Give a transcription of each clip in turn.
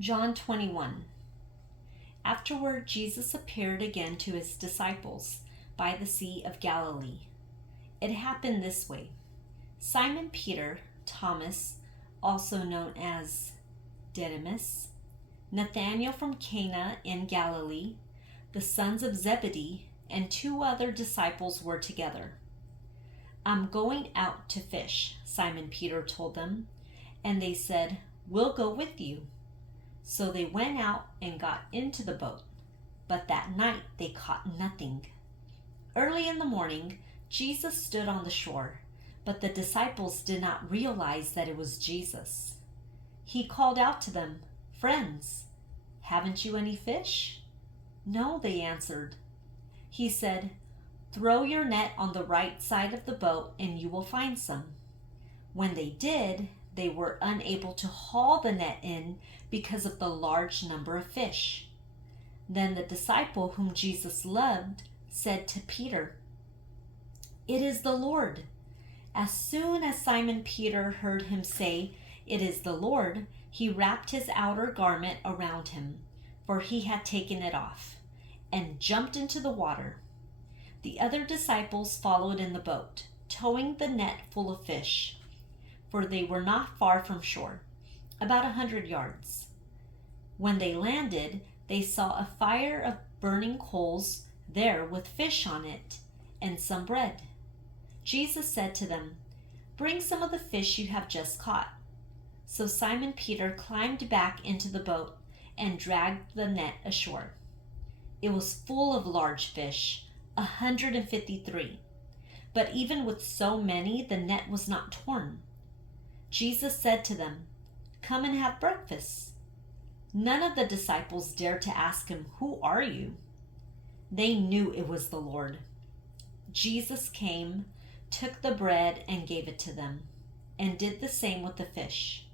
John 21. Afterward, Jesus appeared again to his disciples by the Sea of Galilee. It happened this way. Simon Peter, Thomas, also known as Didymus, Nathanael from Cana in Galilee, the sons of Zebedee, and 2 other disciples were together. "I'm going out to fish," Simon Peter told them, and they said, "We'll go with you." So they went out and got into the boat, but that night they caught nothing. Early in the morning, Jesus stood on the shore, but the disciples did not realize that it was Jesus. He called out to them, "Friends, haven't you any fish?" "No," they answered. He said, "Throw your net on the right side of the boat and you will find some." When they did, they were unable to haul the net in because of the large number of fish. Then the disciple whom Jesus loved said to Peter, "It is the Lord." As soon as Simon Peter heard him say, "It is the Lord," he wrapped his outer garment around him, for he had taken it off, and jumped into the water. The other disciples followed in the boat, towing the net full of fish, for they were not far from shore, about 100 yards. When they landed, they saw a fire of burning coals there with fish on it and some bread. Jesus said to them, "Bring some of the fish you have just caught." So Simon Peter climbed back into the boat and dragged the net ashore. It was full of large fish, 153. But even with so many, the net was not torn. Jesus said to them, "Come and have breakfast." None of the disciples dared to ask him, "Who are you?" They knew it was the Lord. Jesus came, took the bread and gave it to them, and did the same with the fish.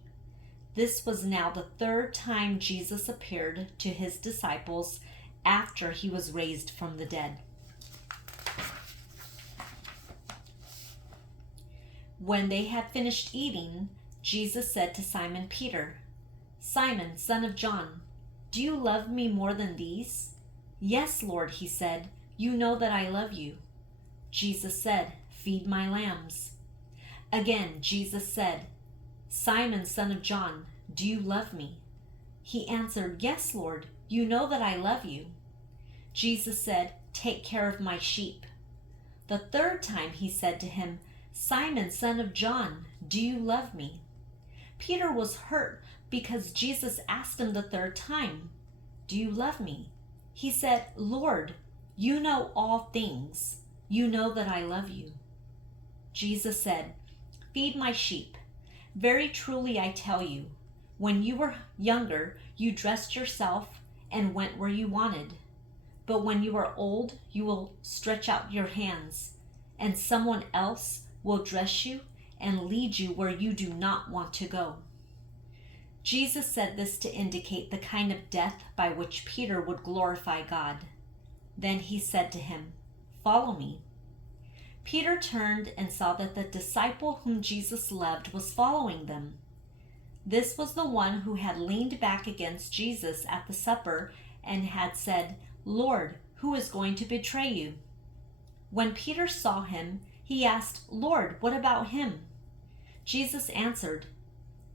This was now the 3rd time Jesus appeared to his disciples after he was raised from the dead. When they had finished eating, Jesus said to Simon Peter, "Simon, son of John, do you love me more than these?" "Yes, Lord," he said, "you know that I love you." Jesus said, "Feed my lambs." Again, Jesus said, "Simon, son of John, do you love me?" He answered, "Yes, Lord, you know that I love you." Jesus said, "Take care of my sheep." The 3rd time he said to him, "Simon, son of John, do you love me?" Peter was hurt because Jesus asked him the 3rd time, "Do you love me?" He said, "Lord, you know all things. You know that I love you." Jesus said, "Feed my sheep. Very truly I tell you, when you were younger, you dressed yourself and went where you wanted. But when you are old, you will stretch out your hands, and someone else will dress you and lead you where you do not want to go." Jesus said this to indicate the kind of death by which Peter would glorify God. Then he said to him, "Follow me." Peter turned and saw that the disciple whom Jesus loved was following them. This was the one who had leaned back against Jesus at the supper and had said, "Lord, who is going to betray you?" When Peter saw him, he asked, "Lord, what about him?" Jesus answered,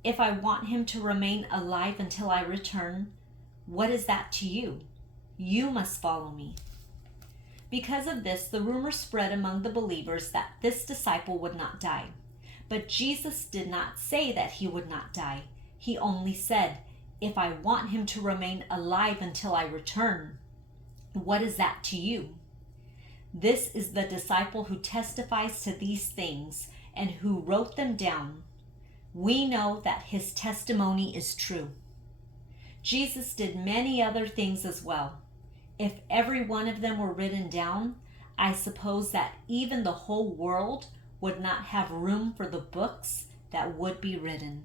"If I want him to remain alive until I return, what is that to you? You must follow me." Because of this, the rumor spread among the believers that this disciple would not die. But Jesus did not say that he would not die. He only said, "If I want him to remain alive until I return, what is that to you?" This is the disciple who testifies to these things and who wrote them down. We know that his testimony is true. Jesus did many other things as well. If every one of them were written down, I suppose that even the whole world would not have room for the books that would be written.